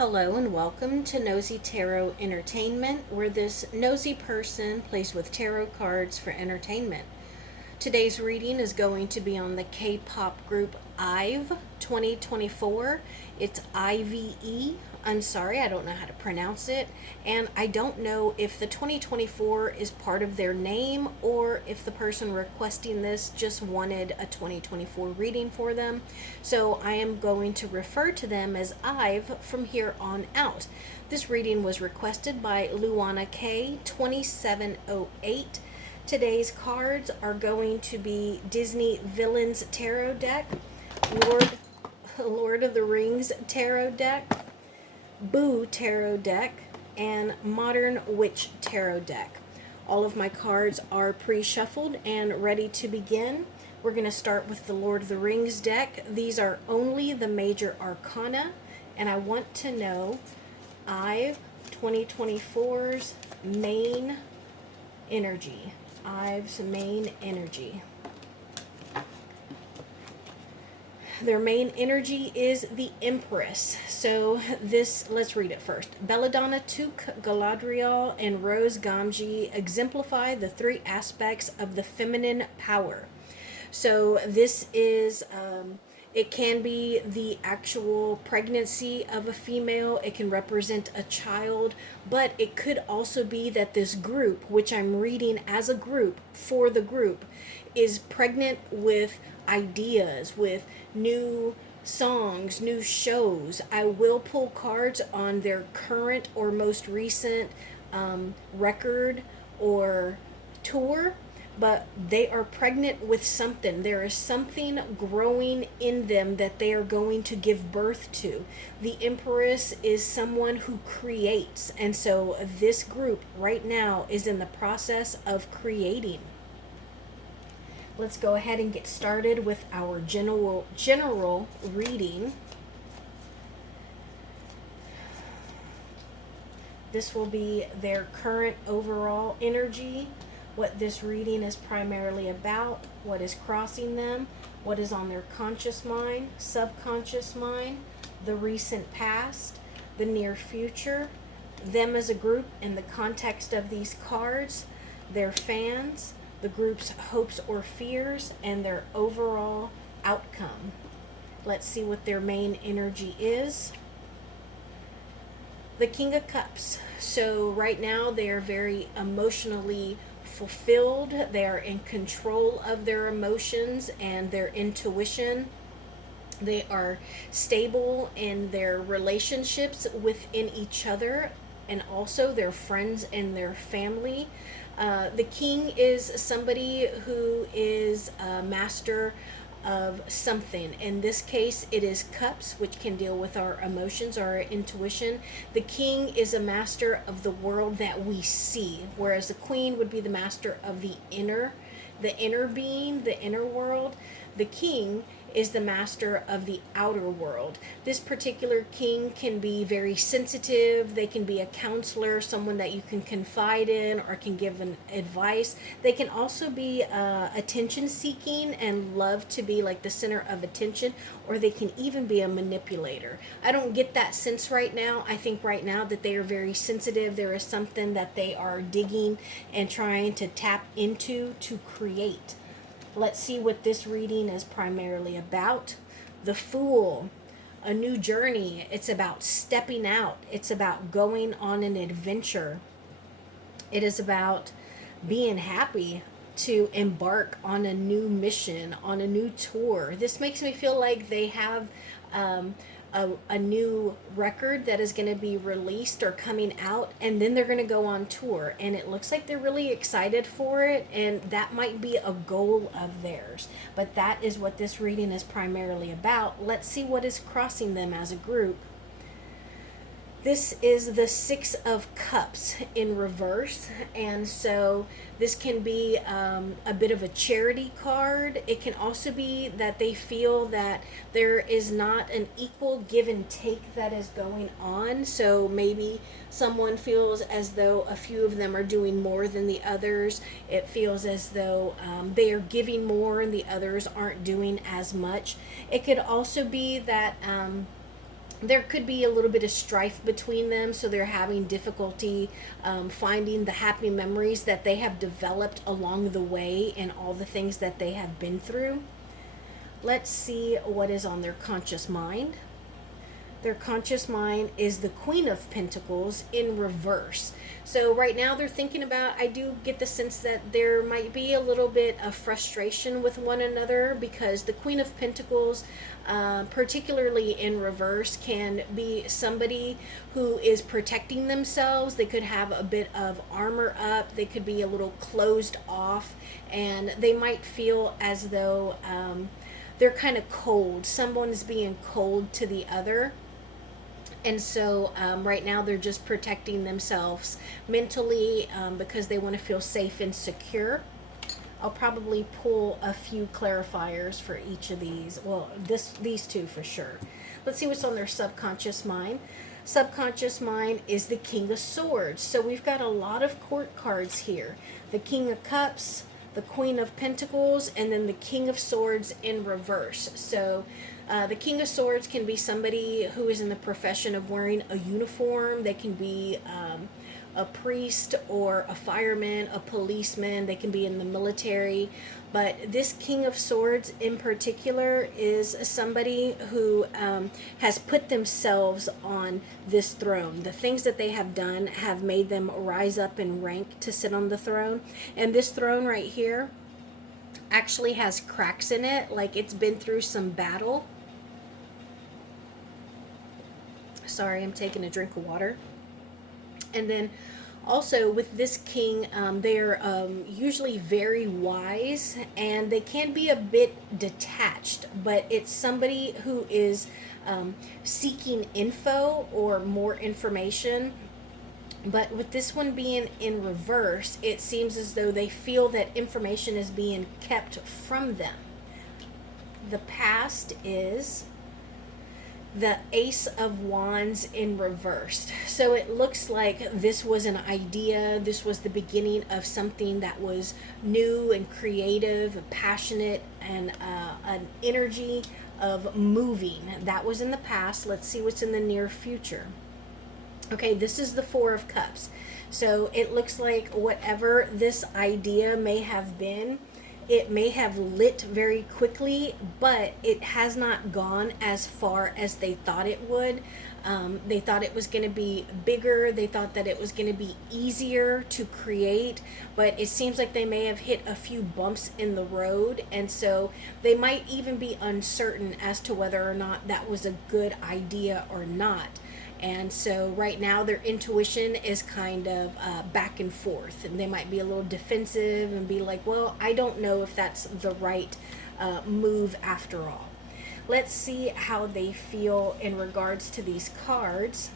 Hello and welcome to Nosy Tarot Entertainment, where this nosy person plays with tarot cards for entertainment. Today's reading is going to be on the K-pop group IVE 2024. It's IVE. I'm sorry, I don't know how to pronounce it. And I don't know if the 2024 is part of their name or if the person requesting this just wanted a 2024 reading for them. So I am going to refer to them as IVE from here on out. This reading was requested by Luana K 2708. Today's cards are going to be Disney Villains Tarot deck, Lord of the Rings Tarot deck, Boo Tarot deck, and Modern Witch Tarot deck. All of my cards are pre-shuffled and ready to begin. We're going to start with the Lord of the Rings deck. These are only the major arcana, and I want to know IVE 2024's main energy. IVE's main energy. Their main energy is the Empress. So let's read it first. Belladonna Took, Galadriel, and Rose Gamgee exemplify the three aspects of the feminine power. So this is, it can be the actual pregnancy of a female. It can represent a child, but it could also be that this group, which I'm reading as a group for the group, is pregnant with ideas, with new songs, new shows. I will pull cards on their current or most recent record or tour, but they are pregnant with something. There is something growing in them that they are going to give birth to. The Empress is someone who creates, and so this group right now is in the process of creating. Let's go ahead and get started with our general reading. This will be their current overall energy, what this reading is primarily about, what is crossing them, what is on their conscious mind, subconscious mind, the recent past, the near future, them as a group in the context of these cards, their fans, the group's hopes or fears, and their overall outcome. Let's see what their main energy is. The King of Cups. So right now they are very emotionally fulfilled. They are in control of their emotions and their intuition. They are stable in their relationships within each other and also their friends and their family. The king is somebody who is a master of something. In this case, it is cups, which can deal with our emotions, our intuition. The king is a master of the world that we see, whereas the queen would be the master of the inner being, the inner world. The king is the master of the outer world. This particular king can be very sensitive. They can be a counselor, someone that you can confide in or can give an advice. They can also be attention seeking and love to be like the center of attention, or they can even be a manipulator. I don't get that sense right now. I think right now that they are very sensitive. There is something that they are digging and trying to tap into to create. Let's see what this reading is primarily about. The Fool, a new journey. It's about stepping out. It's about going on an adventure. It is about being happy to embark on a new mission, on a new tour. This makes me feel like they have a new record that is going to be released or coming out, and then they're going to go on tour, and it looks like they're really excited for it, and that might be a goal of theirs. But that is what this reading is primarily about. Let's see what is crossing them as a group. This is the Six of Cups in reverse, and so this can be a bit of a charity card. It can also be that they feel that there is not an equal give and take that is going on. So maybe someone feels as though a few of them are doing more than the others. It feels as though they are giving more and the others aren't doing as much. It could also be that there could be a little bit of strife between them, so they're having difficulty finding the happy memories that they have developed along the way and all the things that they have been through. Let's see what is on their conscious mind. Their conscious mind is the Queen of Pentacles in reverse. So right now they're thinking about, I do get the sense that there might be a little bit of frustration with one another, because the Queen of Pentacles, particularly in reverse, can be somebody who is protecting themselves. They could have a bit of armor up. They could be a little closed off, and they might feel as though they're kind of cold. Someone's being cold to the other. And so right now they're just protecting themselves mentally, because they want to feel safe and secure. I'll probably pull a few clarifiers for each of these. Well, these two for sure. Let's see what's on their subconscious mind. Subconscious mind is the King of Swords. So we've got a lot of court cards here. The King of Cups, the Queen of Pentacles, and then the King of Swords in reverse. So the King of Swords can be somebody who is in the profession of wearing a uniform. They can be a priest or a fireman, a policeman. They can be in the military. But this King of Swords in particular is somebody who has put themselves on this throne. The things that they have done have made them rise up in rank to sit on the throne. And this throne right here actually has cracks in it, like it's been through some battle. Sorry, I'm taking a drink of water. And then also with this king, they're usually very wise, and they can be a bit detached, but it's somebody who is seeking info or more information. But with this one being in reverse, it seems as though they feel that information is being kept from them. The past is the Ace of Wands in reversed. So it looks like this was an idea. This was the beginning of something that was new and creative, passionate, and an energy of moving. That was in the past. Let's see what's in the near future. Okay, this is the Four of Cups. So it looks like whatever this idea may have been, it may have lit very quickly, but it has not gone as far as they thought it would. They thought it was going to be bigger. They thought that it was going to be easier to create, but it seems like they may have hit a few bumps in the road, and so they might even be uncertain as to whether or not that was a good idea or not. And so right now their intuition is kind of back and forth, and they might be a little defensive and be like, well, I don't know if that's the right move after all. Let's see how they feel in regards to these cards.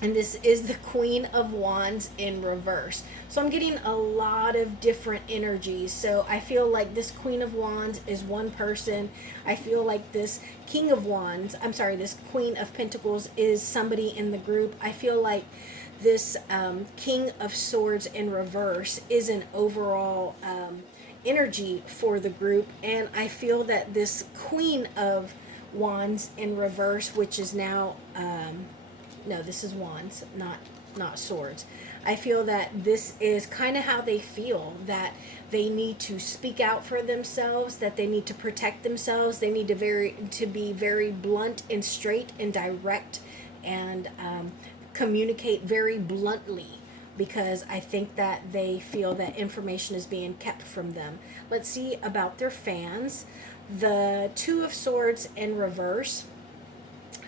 And this is the Queen of Wands in reverse. So I'm getting a lot of different energies. So I feel like this Queen of Wands is one person. I feel like this King of Wands, this Queen of Pentacles is somebody in the group. I feel like this King of Swords in reverse is an overall energy for the group. And I feel that this Queen of Wands in reverse, which is now... no, this is wands, not swords. I feel that this is kind of how they feel, that they need to speak out for themselves, that they need to protect themselves. They need to be very blunt and straight and direct, and communicate very bluntly, because I think that they feel that information is being kept from them. Let's see about their fans. The Two of Swords in reverse.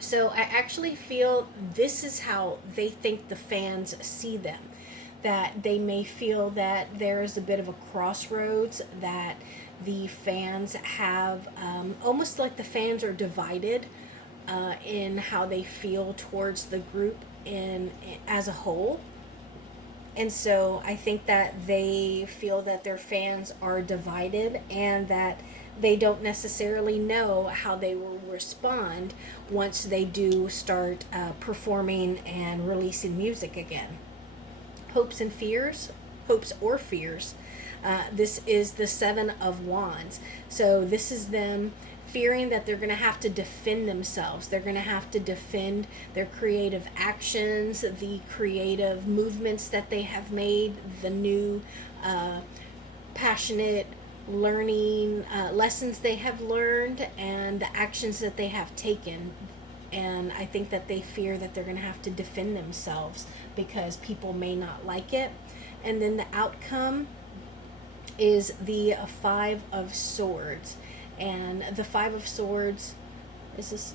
So I actually feel this is how they think the fans see them. That they may feel that there is a bit of a crossroads, that the fans have, almost like the fans are divided in how they feel towards the group as a whole. And so I think that they feel that their fans are divided, and that they don't necessarily know how they will respond once they do start performing and releasing music again. Hopes or fears. This is the Seven of Wands. So this is them fearing that they're going to have to defend themselves. They're going to have to defend their creative actions, the creative movements that they have made, the new passionate learning lessons they have learned, and the actions that they have taken. And I think that they fear that they're going to have to defend themselves because people may not like it. And then the outcome is the Five of Swords. And the Five of Swords, this is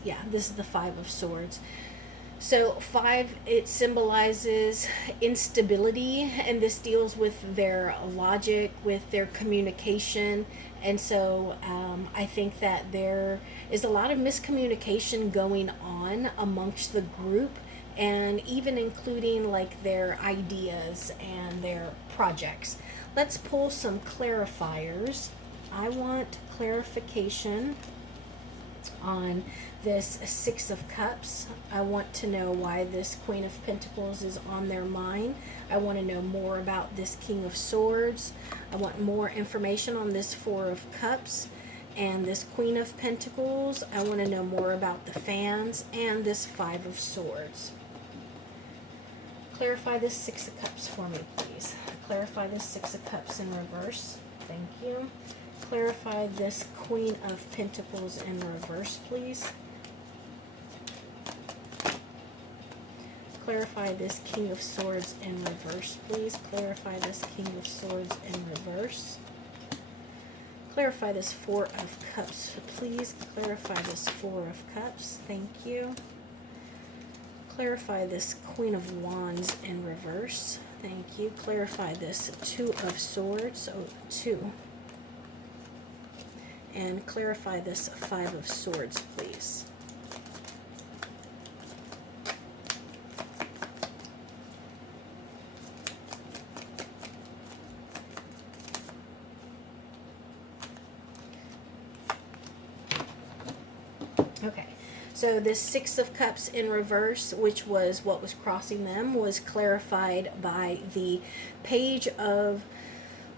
the Five of Swords. So 5, it symbolizes instability, and this deals with their logic, with their communication. And so I think that there is a lot of miscommunication going on amongst the group, and even including like their ideas and their projects. Let's pull some clarifiers. I want clarification on this Six of Cups. I want to know why this Queen of Pentacles is on their mind. I want to know more about this King of Swords. I want more information on this Four of Cups and this Queen of Pentacles. I want to know more about the fans and this Five of Swords. Clarify this Six of Cups for me, please. Clarify this Six of Cups in reverse. Thank you. Clarify this Queen of Pentacles in reverse, please. Clarify this King of Swords in reverse, please. Clarify this King of Swords in reverse. Clarify this Four of Cups, please. Clarify this Four of Cups. Thank you. Clarify this Queen of Wands in reverse. Thank you. Clarify this Two of Swords. Oh, 2. And clarify this Five of Swords, please. Okay, so this Six of Cups in reverse, which was what was crossing them, was clarified by the Page of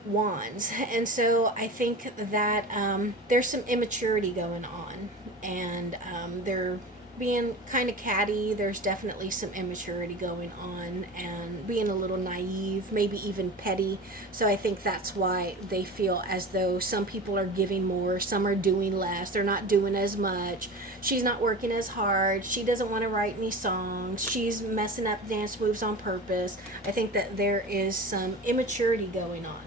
Wands. And so I think that there's some immaturity going on, and they're being kind of catty. There's definitely some immaturity going on and being a little naive, maybe even petty. So I think that's why they feel as though some people are giving more, some are doing less. They're not doing as much. She's not working as hard. She doesn't want to write any songs. She's messing up dance moves on purpose. I think that there is some immaturity going on.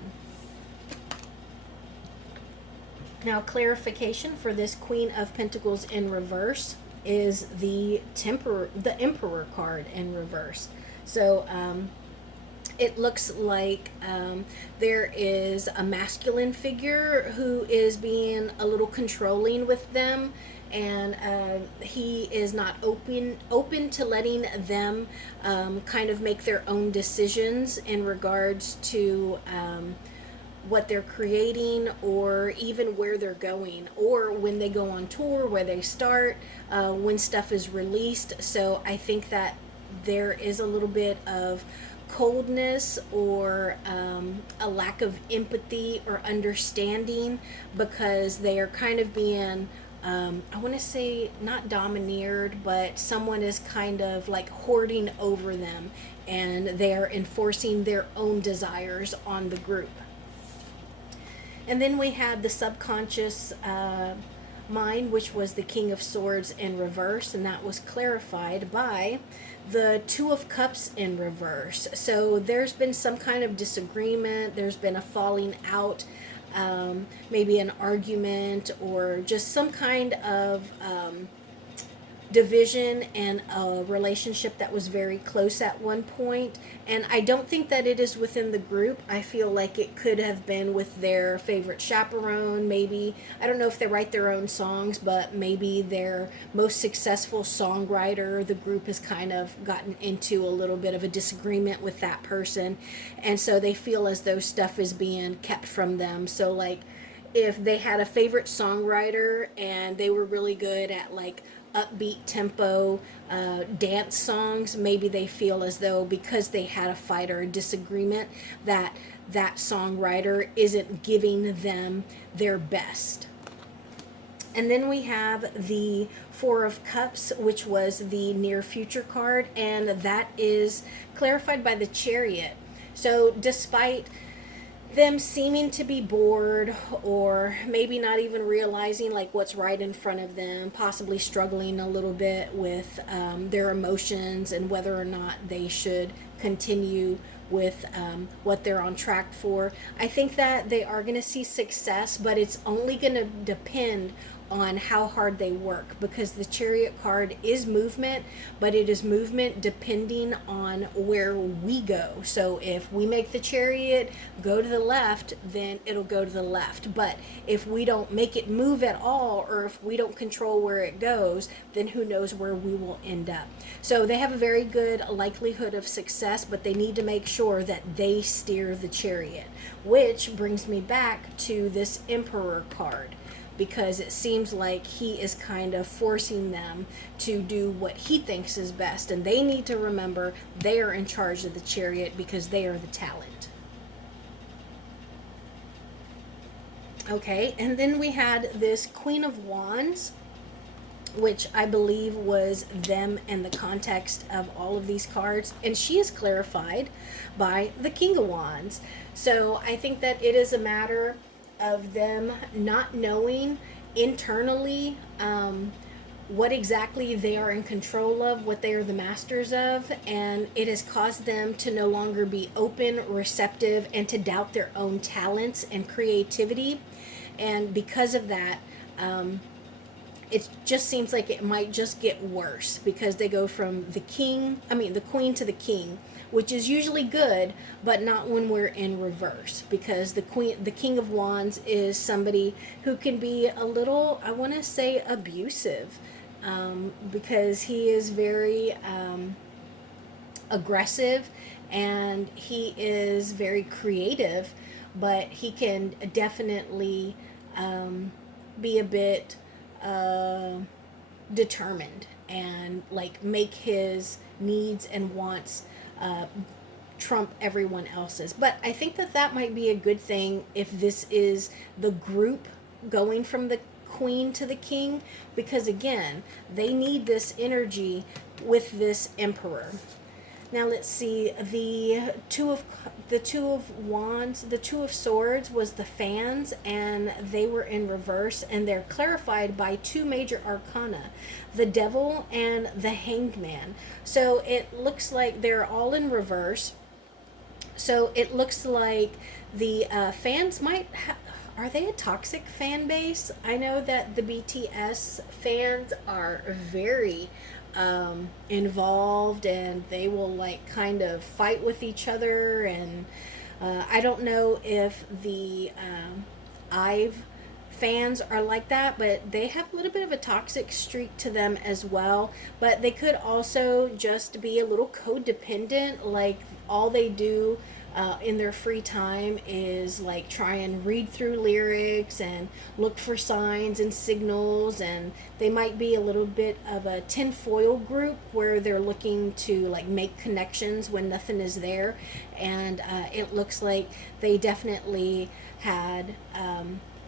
Now, clarification for this Queen of Pentacles in reverse is the Emperor card in reverse. So it looks like there is a masculine figure who is being a little controlling with them, and he is not open to letting them kind of make their own decisions in regards to what they're creating, or even where they're going, or when they go on tour, where they start, when stuff is released. So I think that there is a little bit of coldness or a lack of empathy or understanding, because they are kind of being I want to say not domineered, but someone is kind of like hoarding over them, and they are enforcing their own desires on the group. And then we had the subconscious mind, which was the King of Swords in reverse, and that was clarified by the Two of Cups in reverse. So there's been some kind of disagreement, there's been a falling out, maybe an argument, or just some kind of division in a relationship that was very close at one point. And I don't think that it is within the group. I feel like it could have been with their favorite chaperone, maybe. I don't know if they write their own songs, but maybe their most successful songwriter. The group has kind of gotten into a little bit of a disagreement with that person, and so they feel as though stuff is being kept from them. So like if they had a favorite songwriter and they were really good at like upbeat tempo dance songs, maybe they feel as though because they had a fight or a disagreement that that songwriter isn't giving them their best. And then we have the Four of Cups, which was the near future card, and that is clarified by the Chariot. So despite them seeming to be bored, or maybe not even realizing like what's right in front of them, possibly struggling a little bit with their emotions and whether or not they should continue with what they're on track for, I think that they are going to see success, but it's only going to depend on how hard they work, because the Chariot card is movement, but it is movement depending on where we go. So if we make the Chariot go to the left, then it'll go to the left. But if we don't make it move at all, or if we don't control where it goes, then who knows where we will end up. So they have a very good likelihood of success, but they need to make sure that they steer the Chariot, which brings me back to this Emperor card, because it seems like he is kind of forcing them to do what he thinks is best, and they need to remember they are in charge of the Chariot because they are the talent. Okay, and then we had this Queen of Wands, which I believe was them in the context of all of these cards, and she is clarified by the King of Wands. So I think that it is a matter of them not knowing internally what exactly they are in control of, what they are the masters of, and it has caused them to no longer be open, receptive, and to doubt their own talents and creativity. And because of that, it just seems like it might just get worse, because they go from the queen to the king, which is usually good, but not when we're in reverse, because the King of Wands is somebody who can be a little, I want to say, abusive, because he is very aggressive, and he is very creative, but he can definitely be a bit determined, and like make his needs and wants trump everyone else's. But I think that that might be a good thing if this is the group going from the queen to the king, because again, they need this energy with this emperor. Now let's see, the two of wands, the two of swords was the fans, and they were in reverse, and they're clarified by two major arcana, the devil and the hanged man. So it looks like they're all in reverse. So it looks like the fans are they a toxic fan base? I know that the BTS fans are very involved, and they will like kind of fight with each other, and I don't know if the IVE fans are like that, but they have a little bit of a toxic streak to them as well. But they could also just be a little codependent, like all they do in their free time is like try and read through lyrics and look for signs and signals, and they might be a little bit of a tinfoil group where they're looking to like make connections when nothing is there. And it looks like they definitely had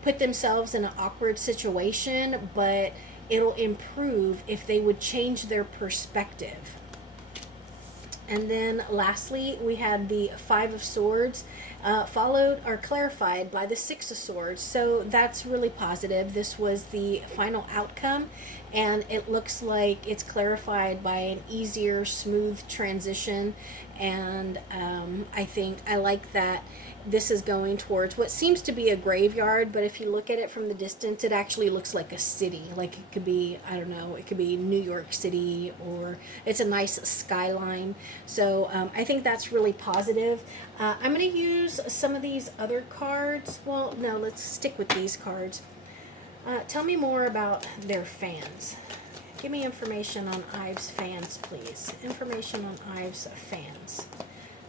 put themselves in an awkward situation, but it'll improve if they would change their perspective. And then lastly, we had the Five of Swords, followed or clarified by the Six of Swords. So that's really positive. This was the final outcome, and it looks like it's clarified by an easier, smooth transition. And I think I like that this is going towards what seems to be a graveyard, but if you look at it from the distance, it actually looks like a city. Like it could be, I don't know, it could be New York City, or it's a nice skyline. So I think that's really positive. I'm going to use some of these other cards. Well, no, let's stick with these cards. Tell me more about their fans. Give me information on IVE's fans, please. Information on IVE's fans.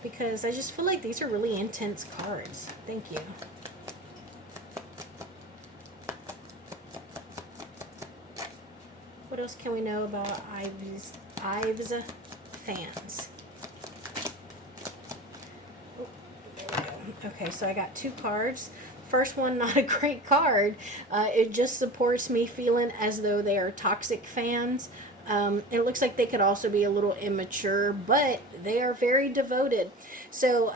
Because I just feel like these are really intense cards. Thank you. What else can we know about IVE's fans? Oh, there we go. Okay, so I got two cards. first one, not a great card. It just supports me feeling as though they are toxic fans. It looks like they could also be a little immature, but they are very devoted. So,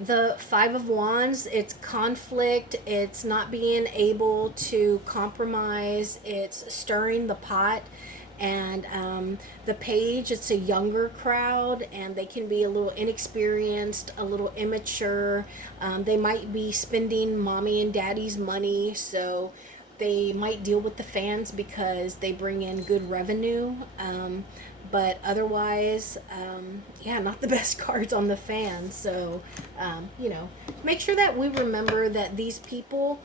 the Five of Wands, it's conflict, it's not being able to compromise, it's stirring the pot. And the Page, it's a younger crowd, and they can be a little inexperienced, a little immature. They might be spending mommy and daddy's money, so they might deal with the fans because they bring in good revenue. But otherwise, yeah, not the best cards on the fans. So, make sure that we remember that these people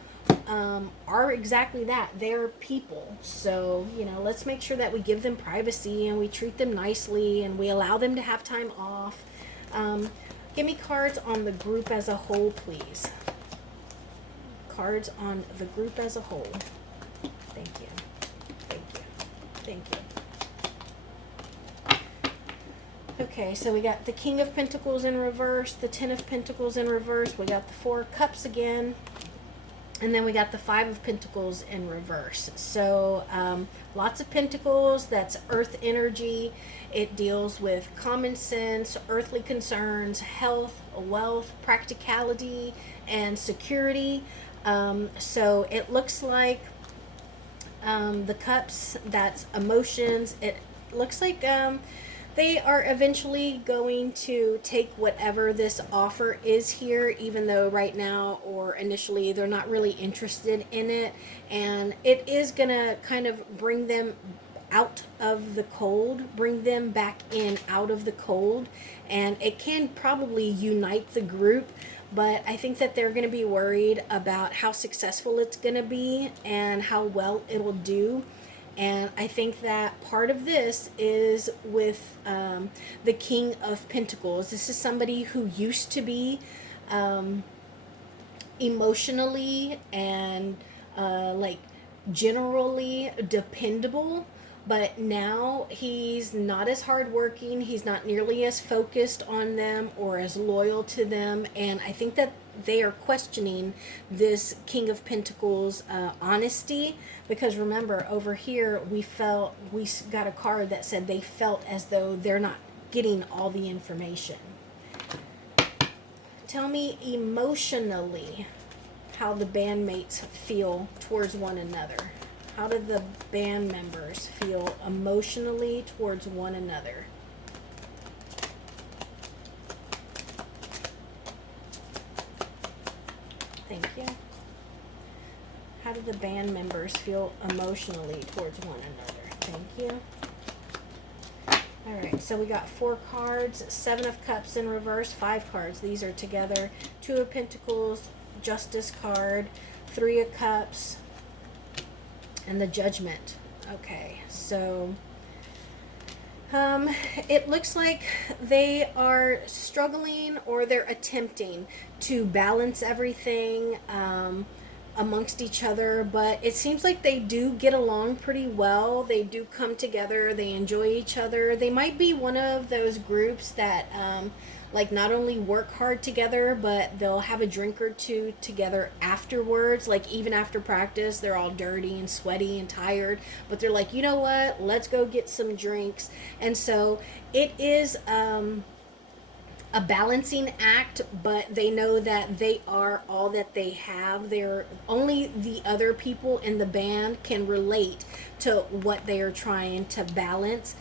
are exactly that. They're people. So, let's make sure that we give them privacy and we treat them nicely and we allow them to have time off. Give me cards on the group as a whole, please. Cards on the group as a whole. Thank you. Thank you. Thank you. Okay, so we got the King of Pentacles in reverse, the Ten of Pentacles in reverse, we got the Four of Cups again, and then we got the Five of Pentacles in reverse. So lots of pentacles, that's earth energy. It deals with common sense, earthly concerns, health, wealth, practicality, and security. So it looks like the cups, that's emotions. It looks like they are eventually going to take whatever this offer is here, even though right now or initially they're not really interested in it. And it is going to kind of bring them out of the cold, bring them back in out of the cold. And it can probably unite the group. But I think that they're going to be worried about how successful it's going to be and how well it'll do. And I think that part of this is with the King of Pentacles. This is somebody who used to be emotionally and like generally dependable, but now he's not as hardworking. He's not nearly as focused on them or as loyal to them. And I think that they are questioning this King of Pentacles honesty, because remember over here we got a card that said they felt as though they're not getting all the information. Tell me emotionally how the bandmates feel towards one another. How do the band members feel emotionally towards one another? Thank you. How do the band members feel emotionally towards one another? Thank you. All right, so we got 4 cards, 7 of Cups in reverse, 5 cards. These are together. 2 of Pentacles, Justice card, 3 of Cups, and the Judgment. Okay, so it looks like they are struggling, or they're attempting to balance everything amongst each other, but it seems like they do get along pretty well. They do come together, they enjoy each other. They might be one of those groups that like not only work hard together, but they'll have a drink or two together afterwards. Like even after practice, they're all dirty and sweaty and tired, but they're like, you know what, let's go get some drinks. And so it is a balancing act, but they know that they are all that they have. They're only the other people in the band can relate to what they are trying to balance,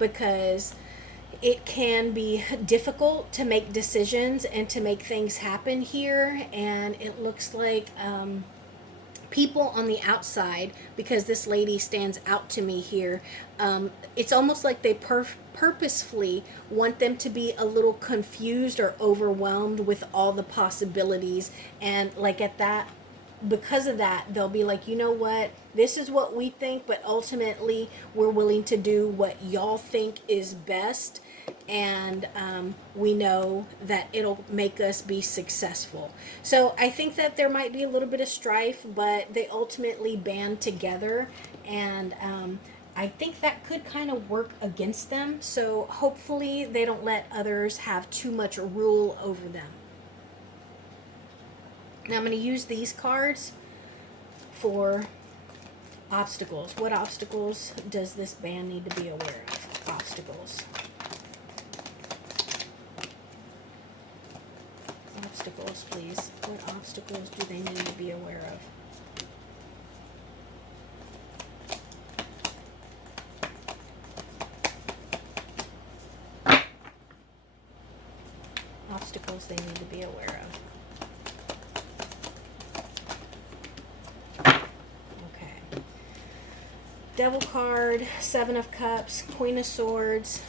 because it can be difficult to make decisions and to make things happen here. And it looks like people on the outside, because this lady stands out to me here, it's almost like they purposefully want them to be a little confused or overwhelmed with all the possibilities. And like at that, because of that, they'll be like, you know what, this is what we think, but ultimately we're willing to do what y'all think is best. And we know that it'll make us be successful. So I think that there might be a little bit of strife, but they ultimately band together. And I think that could kind of work against them. So hopefully they don't let others have too much rule over them. Now I'm going to use these cards for obstacles. What obstacles does this band need to be aware of? Obstacles. Obstacles, please. What obstacles do they need to be aware of? Obstacles they need to be aware of. Okay. Devil card, Seven of Cups, Queen of Swords,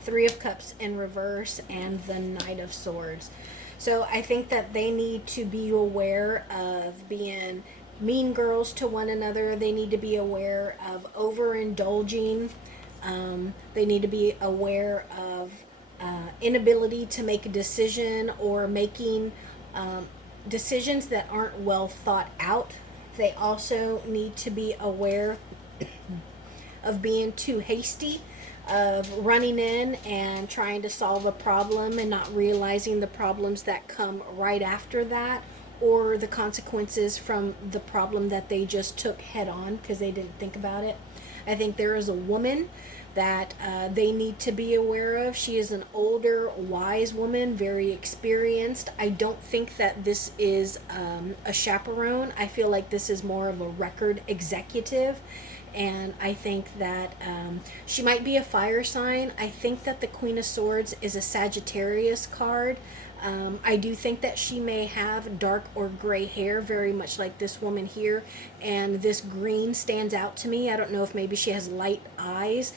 Three of Cups in reverse, and the Knight of Swords. So I think that they need to be aware of being mean girls to one another. They need to be aware of overindulging. They need to be aware of inability to make a decision, or making decisions that aren't well thought out. They also need to be aware of being too hasty, of running in and trying to solve a problem and not realizing the problems that come right after that, or the consequences from the problem that they just took head on because they didn't think about it. I think there is a woman that they need to be aware of. She is an older, wise woman, very experienced. I don't think that this is a chaperone. I feel like this is more of a record executive. And I think that she might be a fire sign. I think that the Queen of Swords is a Sagittarius card. I do think that she may have dark or gray hair, very much like this woman here, and this green stands out to me. I don't know if maybe she has light eyes.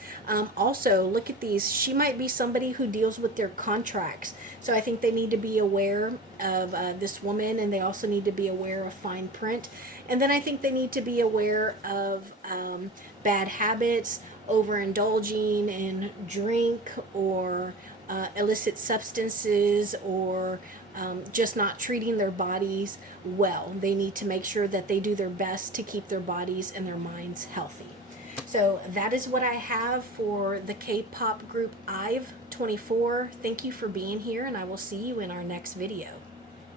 Also, look at these. She might be somebody who deals with their contracts. So I think they need to be aware of this woman, and they also need to be aware of fine print. And then I think they need to be aware of bad habits, overindulging in drink or illicit substances, or just not treating their bodies well. They need to make sure that they do their best to keep their bodies and their minds healthy. So that is what I have for the K-pop group IVE 24. Thank you for being here, and I will see you in our next video.